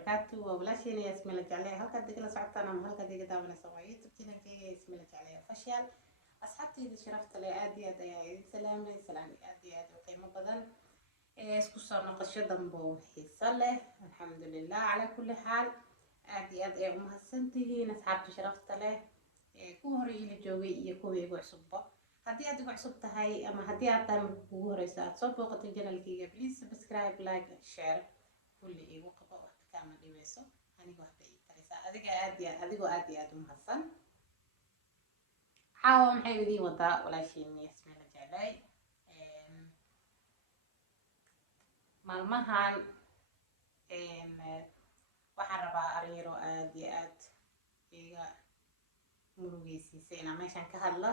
وبركاته وبلاشين يا اسم الله جعليه هلك دقنا ساعتنا هلك دقنا دامنا سوايت تبتدين كي اسم الله جعليه فشيال أصحابتي إذا شرفت لي آدي آدي سلامي سلامي آدي وقيمة بدن اسكو صار نقشة ضمبو حصله الحمد لله على كل حال آدي أمها سنتي أصحابتي شرفت له كوهري اللي جوي يكوه يقع صبه هدي أدي قع صبت هاي أما هدي أتم كوهري ساعات صوب وقت الجنة الكيجا بليز سبسكرايب لايك شير كل إيه وقبة وقت كامل إيميسو أنا جوه بيجي تريسا أديكو آدي أمها سن حاول محيودي وضع ولا شيء يسمى لجعلي maalmahan waxaan rabaa ariiro aad iyo aad iga murugeysiisay inaan meeshan ka hadla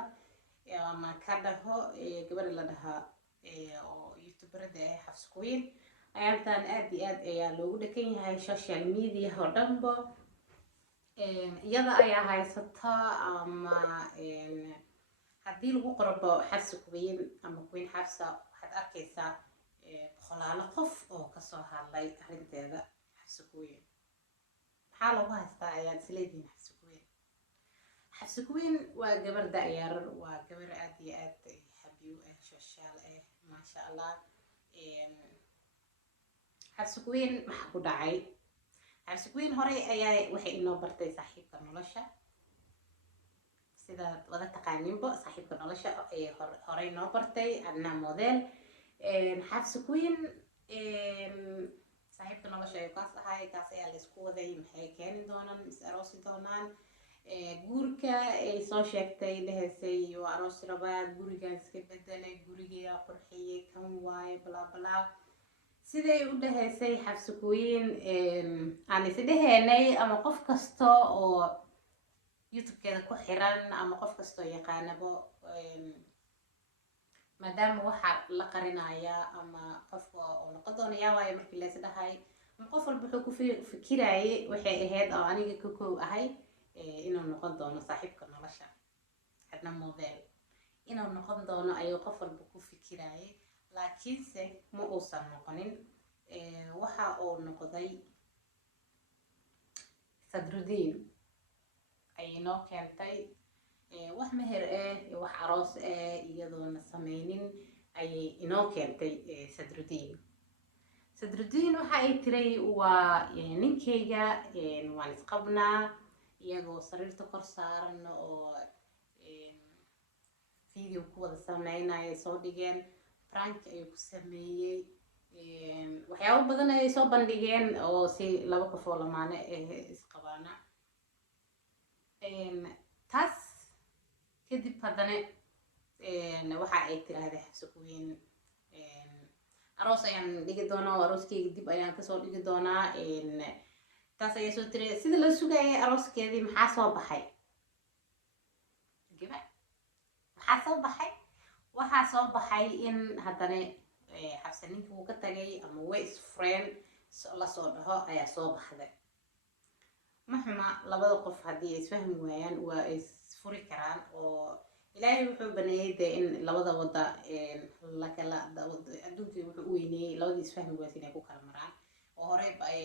ama ka dhaho gabadha la dhahaa oo youtuberada ah Xafsa Queen ayaantan aad iyo aad ayaa loogu dhakan yahay social media oo dhanba iyada ayaa haysata ama haddii lagu qorbo Xafsa Queen ama Queen Xafsa waxaad arkaysaa boqolaal qof oo ka soo hadlay arinteeda Xafsa Queen maxaa lagu haystaa ayaad isleediin Xafsa Queen waa gabar da'yar waa gabar aad iyo aad habiyo social maasha Allah Xafsa Queen maxaa ku dhacay Xafsa Queen hore ayaa waxay inoo bartay saaxiibka nolosha sida wada taqaaninba saaxiibka nolosha ay hore inoo bartay adna model Xafsa Queen saaxiibka nolosha ay kaas ahay kaas ayaa la isku waday maxay keeni doonaan is aroosi doonaan guurka ay soo sheegtay dhahaysay waa aroos rabaa gurigan iska bedelay guriga qurxiyay kan waaye bla bla siday u dhahaysay Xafsa Queen aan is dhahaynay ama qof kasto oo YouTube-keeda ku xiran ama qof kasto yaqaanabo maadaama waxa la qarinaya ama qofka oo noqon doonaya waaye markii la isdhahay ama qof walba wuxuu ku fikirayay waxay ahayd oo aniga ka koow ahay inuu noqon doono saaxiibka nolosha hadna model inuu noqon doono ayuu qof walba ku fikirayay laakiinse ma uusan noqonin waxa uu noqday Sadruddin ay noo keentay wax meher wax aroos iyadoona samaynin ayay inoo keentay Sadruddin waxa ay tiray waa ninkeyga waan isqabnaa iyagoo sariirta kor saaran oo video ku wada sameynaya soo dhigeen prank ay ku sameeyay waxyaabo badan ay soo bandhigeen oo si laba qof oo lamaane isqabaana taas kadib haddana waxa ay tiraahday Xafsa Queen aroos ayaan dhigi doonaa arooskeyga dib ayaan kasoo dhigi doonaa taas ayay soo tiray sida la sugayay arooskeedii maxaa soo baxay waxaa soo baxay in haddana Xafsa ninka uu ka tagay ama way isfureen la soo dhaho ayaa soo baxday maxuma labada qof haddii ay isfahmi waayaan waa isfuri karaan oo ilaahay wuxuu baneeyay in labada wada la kala adduunka wuxuu u weyneeyay labadii isfahmi waayay inay ku kala maraan oo horey ba ay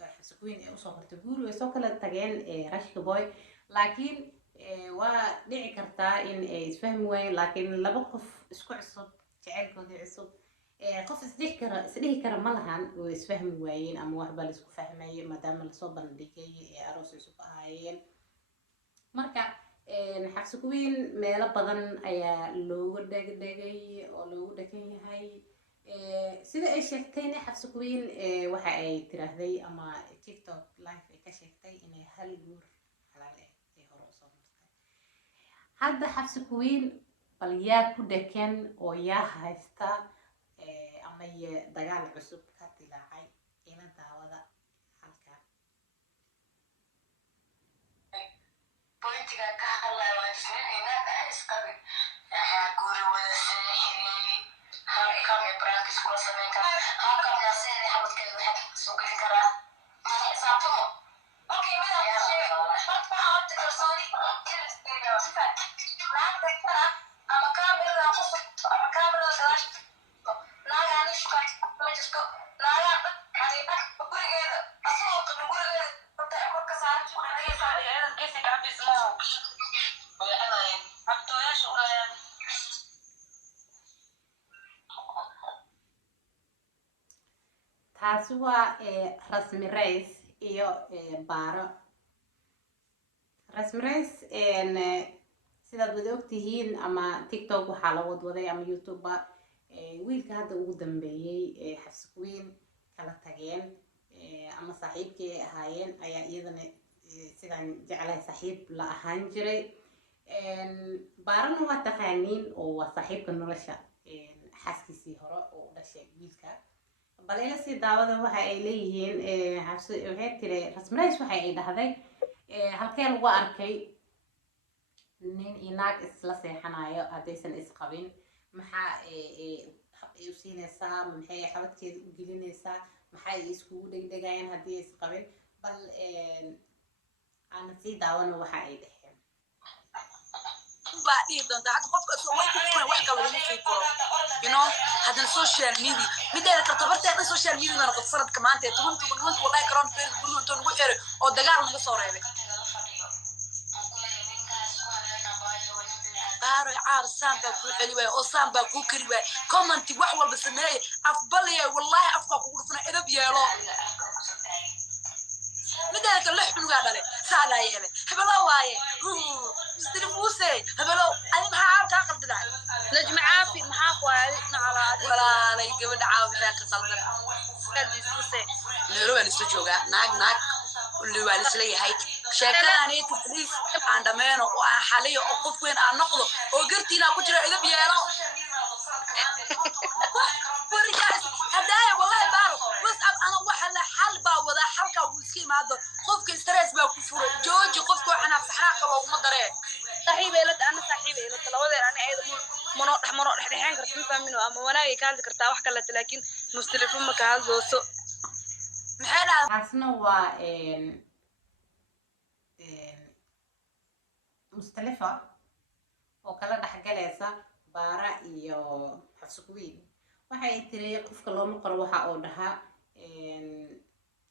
Xafsa Queen ay usoo hortay guur way soo kala tageen Rashka Boy laakiin waa dhici kartaa in ay isfahmi waayeen laakiin laba qof isku cusub jaceylkoodii cusub qof isdhihi kara ma lahan oo isfahmi waayeen ama waxba la isku fahmay maadaama la soo bandhigay aroos cusub ahaayeen marka Xafsa Queen meelo badan ayaa looga dhagay oo loogu dhakan yahay sida ay sheegtayna Xafsa Queen waxa ay tiraahday ama TikTok live ay ka sheegtay inay hal guur xalaal ah ay hore u soo martay hadda Xafsa Queen bal yaa ku dhakan oo yaa haysta ama dagaal cusub ka dilaacay ina daawada halkan politiga ka hadlaya waa isniina isqabin guri wada seexiyay halkan practice ku sameyn kara halkan naasiri xabadkeeda waxa soo gelin kara mana xisaabtamo okay mid aan sheegay marka hawta kalsooni kiristeeda sifa laanta kara ama kaamirada ku ama kaamirada gadash naagani shuka ma jirto naaga xariiqa gurigeeda taasi waa rasmi rays iyo baaro. rasmi rays sidaad wada ogtihiin ama tiktok waxaa la wadwaday ama youtube wiilka hadda ugu dambeeyey xabsi queen kala tageen ama saaxiibkii ay ahaayeen ayaa iyadana sidaan jeclahay saaxiib la ahaan jiray. baarana waa taqaaniin oo waa saaxiibka nolosha xaaskiisii hore oo dhashay wiilka. bal ila sii daawada waxa ay leeyihiin waxay tiri rasmi rays waxa ay dhahday halkee lagu arkay nin iyo naag isla seexanayo haddaysan isqabin, maxaa ay u siinaysaa, maxay xabadkeeda u gelinaysaa, maxay iskugu dhegdhegayaan haddii ay isqabin. bal aan sii daawano waxa ay dhaheen. baa dhihi doonta hadda qofka isoo wax ku furan wax kale lagu sii koro haddana social media mideeda kale tabarteeda social media na noqoto sanadka maanta tobanka wallahi karoon guriga intuu nagu xiray oo dagaal naga soo reebay baaro caar samba ku celi waay oo samba ku kari waay comment wax walba sameeyay afbalaya wallahi afka ku dhufna edab yeelo mideeda kale xunuga dhale saala yeelay hebelo waaye مستر موسى هبلو أنا ما عارف كأقل تدعي نجم عافي ما عارف ولا ولا لي قبل عافي ذاك قلبي قلبي موسى نروح نستجوجا ناق اللي هو السلي هاي شكلاني تبليس عندما أنا حاليا أقف وين أنا نقضه وقرتينا كجرا إذا بيالو ورجعت هدايا والله بارو بس أنا واحد حلبة وذا حلقة وسكين ما هذا قفك ستريس بقى كفر جوجي قفك أنا في حرقة وما دري صاحبي أنا صاحبي لو أنا أيضا مرة حين كرت فاهمينه أما وأنا كانت كرتها وحكي لكن مستلفون مكان زوسو محل taasna waa mustalifa oo kala dhaxgalaysa baara iyo xabsi queen. waxay tiri qofka looma qoro waxa uu dhahaa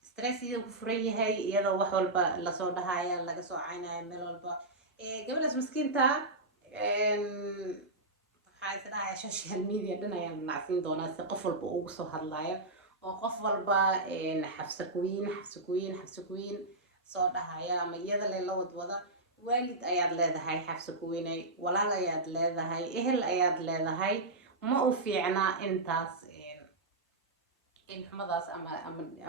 stress iyadoo ku furan yahay iyadoo wax walba lasoo dhahaya laga soo caynaya meel walba. gabadhaas miskiinta waxaa is dhahaya social media dhan ayaa nacsin doonaa si qof walba ugu soo hadlayo oo qof walba xabsi queen soo dhahaya ama iyada la wadwada. waalid ayaad leedahay xabsi queenay, walaal ayaad leedahay, ehel ayaad leedahay. ma u fiicna intaas in xumadaas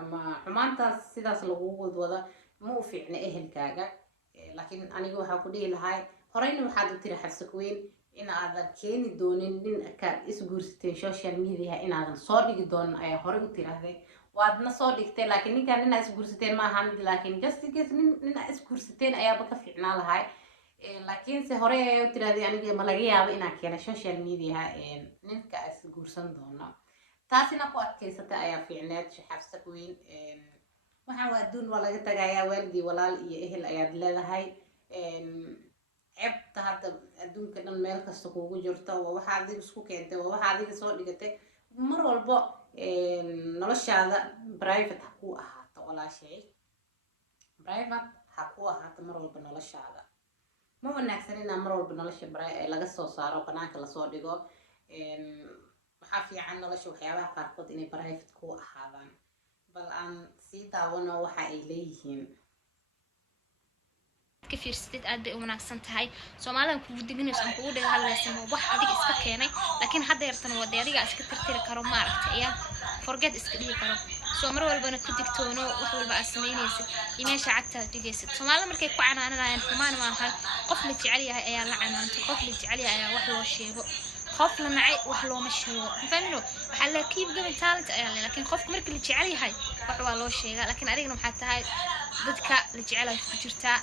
ama xumaantaas sidaas lagu wadwada ma u fiicna ehelkaaga. laakiin aniga waxaa ku dhihi lahay horeyna waxaad u tiri xabsi queen in aadan keeni doonin nin akaad isguursateen social media inaadan soo dhigi doonin ayaa horey u tiraahday. waadna soo dhigtay laakiin ninkaan ninaa isguursateen ma ahan, laakiin just in case ninaa isguursateen ayaaba ka fiicnaa lahay. laakiinse horey ayaa u tiraahday aniga ma laga yaabo inaan keena social media ninka isguursan doono. taasina ku adkaysatay ayaa fiicneed xabsi queen. waxaan waa adduun waa laga tagayaa, waalidii walaal iyo ehel ayaad leedahay. ceebta hadda adduunka dhan meel kasta kuugu jirto waa waxa adiga isku keentay, waa waxa adiga soo dhigatay. mar walbo noloshaada private ha ku ahaato walaashay, private ha ku ahaato mar walba noloshaada. ma wanaagsan inaa mar walba nolosha laga soo saaro banaanka lasoo dhigo. waxaa fiican nolosha waxyaabaha qaarkood inay private ku ahaadaan. bal aan sii daawano waxa ay leeyihiin. كفيرستيد أدي ومناسن تهاي سومالان كودينيس أن كود هلا سمو واحد أديك إسكتيني لكن حدا يرتنا ودي أديك إسكتير كرو ماركت إياه forget إسكتير كرو سومر والبنا كوديك تونو وحول بقى سمينيس إيماش عدتا تجيسد سومالان مركي قعنا أنا لأن حمان ما هاي قفل تعليها إياه لعنا أنت قفل تعليها إياه وحلو الشيء قفل معي وحلو مشهور فاهمينو وحلا كيف قبل تالت إياه لكن قف مركي اللي تعليها هاي وحلو الشيء لكن أديكنا حتى هاي ضدك اللي تعليها كجرتا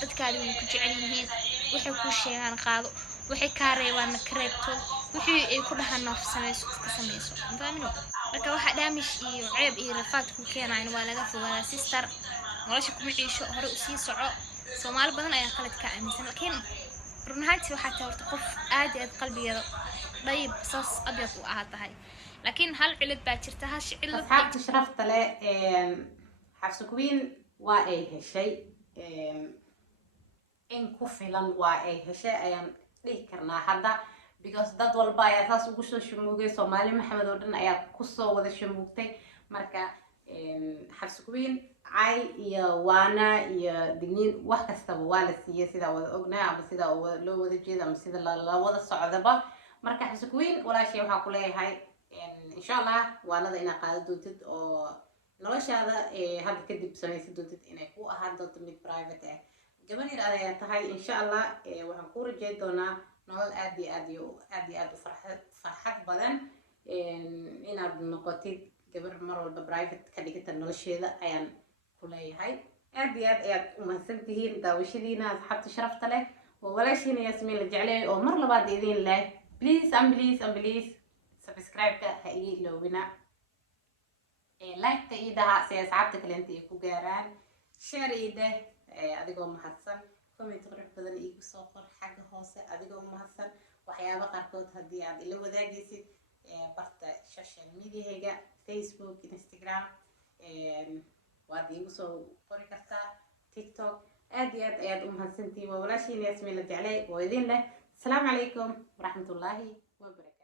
dadkaadi way ku jecel yihiin waxay ku sheegaan qaado waxay ka reebaan ka reebto wixii ay ku dhahan noof sameeyso iska sameeyso faamino marka waxa daamish iyo ceeb iyo rafaad ku keenayna waa laga fogaada sister nolosha kuma ciisho hore u sii soco Soomaali badan ayaa qalad ka aaminsan laakiin runaantii waxa tahay qof aad iyo aad qalbigeeda dayib saas abyad u ahaatahay laakiin hal cilad baa jirta hal cilad asxaabta sharafta leh xabsi queen waa ay heshay in ku filan waa ay heshay ayaan dhihi karnaa hadda because dad walba ayaa saas ugu soo shamuugay Soomaali Maxamed oo dhan ayaa ku soo wada shamuugtay marka xabsi kuwiin cay iyo waana iyo digniin wax kastaba waa la siiyey sidaa wada ognaa ama sidaa loo wada jeeda ama sida la wada socdaba marka xabsi kuwiin walaashay waxaa ku leeyahay insha allah waanada inaad qaadan doontid oo noloshaada hadda kadib samaysan doontid inay ku ahaan doonto mid private ah gabar yar ayaa tahay insha allah waxaan ku rajeyn doonaa nolol aad iyo aad u farxad badan inaad noqotid gabar mar walba private ka dhigata nolosheeda ayaan ku leeyahay aad iyo aad ayaad u mahadsantihiin daawashadiina asxaabta sharafta leh oo walaashiina yaasmiin la jecleeyay oo mar labaad idin leh please subscribe-ka ha ii iloobina like-ta ii dhaha si asxaabta kaleenta ay ku gaaraan share ii dheh adigoo mahadsan comment qurux badan iigu soo qor xagga hoose adigoo mahadsan waxyaaba qaarkood haddii aad ila wadaagaysid barta social mediahayga Facebook Instagram waad iigu soo qori kartaa TikTok aad iyo aad ayaad u mahadsantihiin waa walaashiin yaasmiin la jeclay oo idin leh asalaamu calaykum waraxmatullaahi wabarakaatu